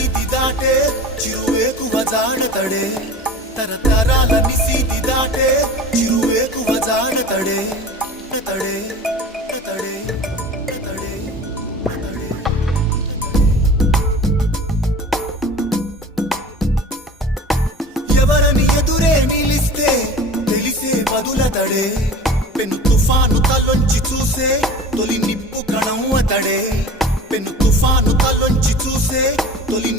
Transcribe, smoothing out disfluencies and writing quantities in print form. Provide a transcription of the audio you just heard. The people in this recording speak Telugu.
నిశీతి దాటే చిరువేకువ జానతడే తరతరాల నిశీతి దాటే చిరువేకువ జానతడే తడే తడే తడే ఎవరని ఎదురే నిలిస్తే తెలిసే బదులతడే పెను తుఫాను తలొంచి చూసే తొలి నిప్పు కణం అతడే పెను తుఫాను తలొంచి చూసే తొలి